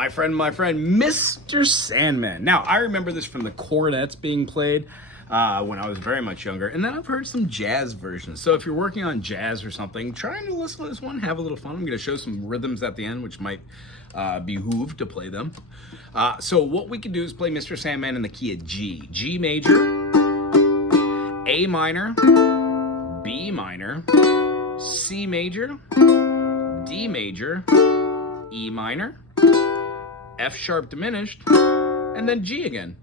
my friend, Mr. Sandman. Now, I remember this from the cornets being played when I was very much younger, and then I've heard some jazz versions. So if you're working on jazz or something, trying to listen to this one, have a little fun. I'm going to show some rhythms at the end, which might behoove to play them. So what we can do is play Mr. Sandman in the key of G. G major, A minor, B minor, C major, D major, E minor, F sharp diminished, and then G again.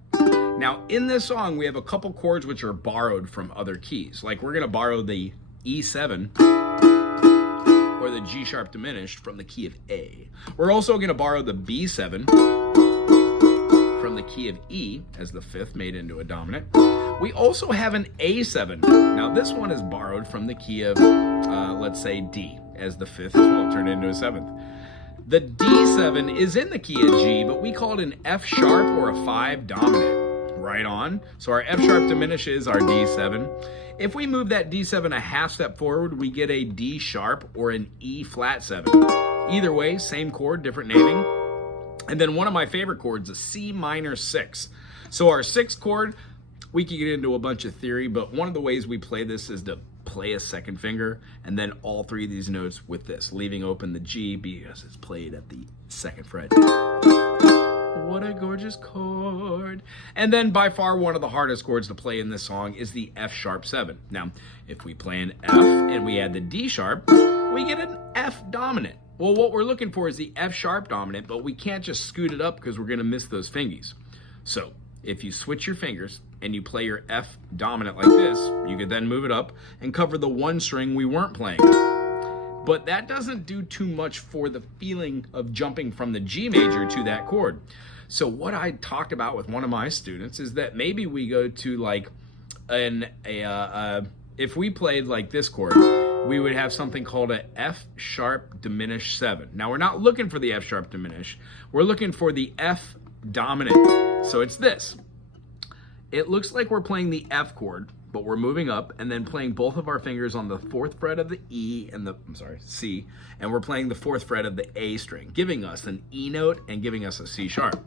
Now in this song we have a couple chords which are borrowed from other keys. Like we're gonna borrow the E7 or the G sharp diminished from the key of A. We're also gonna borrow the B7 from the key of E as the fifth made into a dominant. We also have an A7. Now this one is borrowed from the key of, let's say D as the fifth as well, turned into a seventh. The D7 is in the key of G, but we call it an F sharp or a 5 dominant. Right on. So our F sharp diminishes our D7. If we move that D7 a half step forward, we get a D sharp or an E flat 7. Either way, same chord, different naming. And then one of my favorite chords, a C minor 6. So our sixth chord, we can get into a bunch of theory, but one of the ways we play this is to play a second finger and then all three of these notes with this, leaving open the G because it's played at the second fret. What a gorgeous chord. And then by far one of the hardest chords to play in this song is the F sharp 7. Now, if we play an F and we add the D sharp, we get an F dominant. Well, what we're looking for is the F sharp dominant, but we can't just scoot it up because we're gonna miss those fingies. So if you switch your fingers and you play your F dominant like this, you could then move it up and cover the one string we weren't playing. But that doesn't do too much for the feeling of jumping from the G major to that chord. So what I talked about with one of my students is that maybe we go to like if we played like this chord, we would have something called a F sharp diminished 7. Now we're not looking for the F sharp diminished, we're looking for the F dominant. So it's this. It looks like we're playing the F chord, but we're moving up and then playing both of our fingers on the 4th fret of the E and C, and we're playing the 4th fret of the A string, giving us an E note and giving us a C sharp.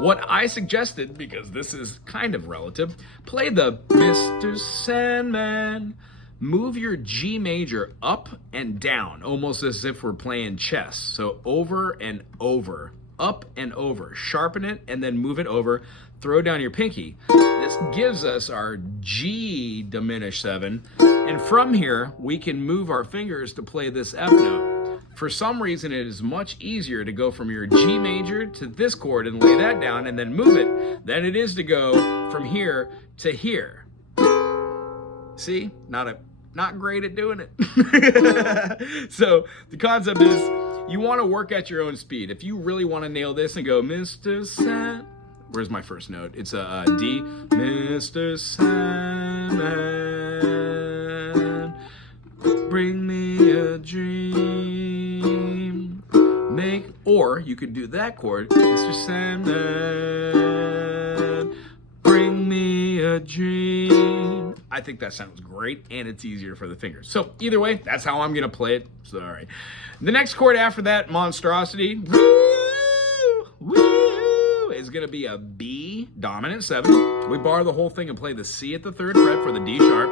What I suggested, because this is kind of relative, play the Mr. Sandman. Move your G major up and down, almost as if we're playing chess. So over and over, up and over, sharpen it and then move it over, throw down your pinky. This gives us our G diminished 7, and from here we can move our fingers to play this F note. For some reason it is much easier to go from your G major to this chord and lay that down and then move it than it is to go from here to here. See? Not great at doing it. So the concept is you want to work at your own speed. If you really want to nail this and go, Mr. Sandman, where's my first note? It's a D. Mr. Sandman, bring me a dream. Or you could do that chord, Mr. Sandman, bring me a dream. I think that sounds great, and it's easier for the fingers. So either way, that's how I'm gonna play it. Sorry. The next chord after that monstrosity, is gonna be a B dominant 7. We borrow the whole thing and play the C at the 3rd fret for the D sharp.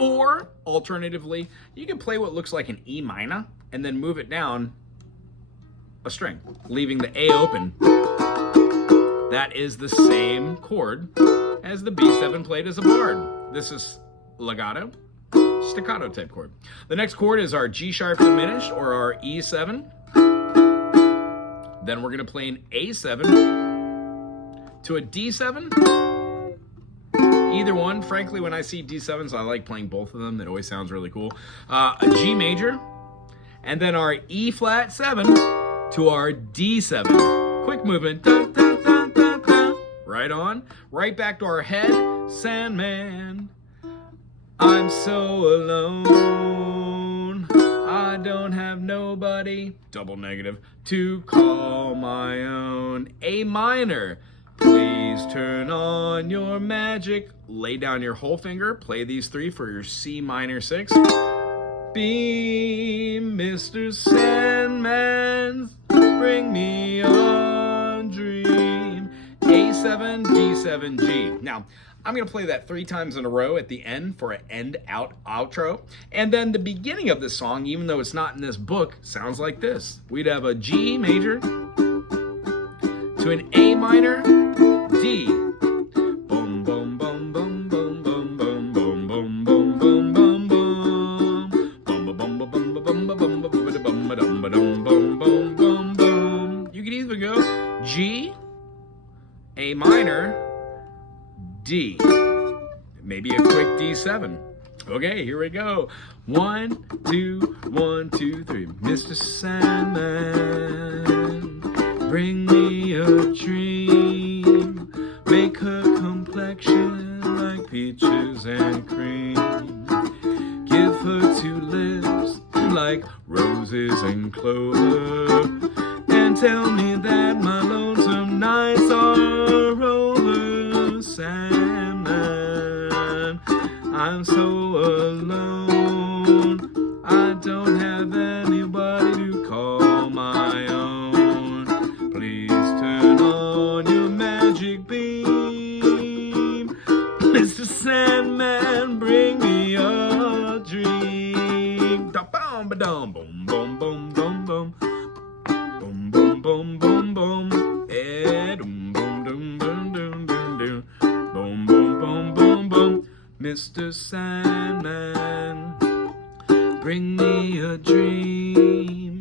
Or alternatively, you can play what looks like an E minor and then move it down a string, leaving the A open. That is the same chord as the B7 played as a bard. This is legato, staccato type chord. The next chord is our G sharp diminished or our E7. Then we're gonna play an A7 to a D7. Either one, frankly, when I see D7s, I like playing both of them. It always sounds really cool. A G major, and then our E flat 7 to our D7. Quick movement. Dun, dun, dun, dun, dun. Right on. Right back to our head. Sandman, I'm so alone. I don't have nobody, double negative, to call my own. A minor, please turn on your magic. Lay down your whole finger, play these 3 for your C minor 6. Be Mr. Sandman. bring me a dream. A7, D7, G. Now, I'm going to play that 3 times in a row at the end for an end-out outro. And then the beginning of this song, even though it's not in this book, sounds like this. We'd have a G major to an A minor, D. Boom, boom, boom, boom, boom, boom, boom, boom, boom, boom, boom, boom, boom. Boom, boom, boom, boom, boom, boom, boom, boom, boom, boom. You could either go G, A minor, D. Maybe a quick D7. Okay, here we go. 1, 2, 1, 2, 3. Mr. Sandman, bring me a dream. Make her complexion like peaches and cream. Give her 2 lips like roses and clover. And tell me that my lonesome nights are over, Sandman. I'm so alone. I don't have anybody to call my own. Please turn on your magic beam. Mr. Sandman, bring me a dream. Da-bum-ba-dum, boom, boom, boom, boom, boom. Boom, boom, boom, boom, boom. Eh, boom, boom, boom, boom, boom, boom, boom. Boom, boom, boom, boom, boom. Mr. Sandman, bring me a dream.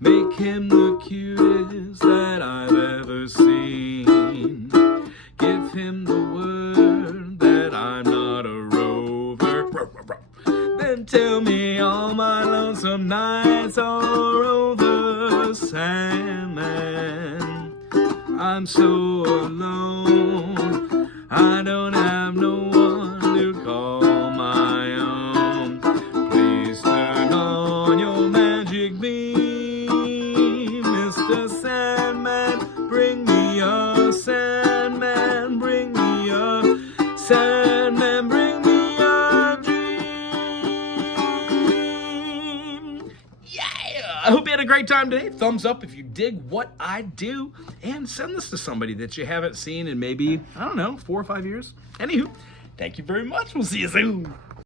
Make him the cutest that I've ever seen. Give him the word that I'm not a rover. Then tell me all my lonesome nights are over, Sandman. I'm so alone. I don't have no one to call my own. Please turn on your magic beam, Mr. Sandman. Bring me a Sandman. Bring me a Sandman. Bring me a dream. Yeah! I hope you had a great time today. Thumbs up if you dig what I do. And send this to somebody that you haven't seen in maybe, I don't know, 4 or 5 years. Anywho, thank you very much. We'll see you soon.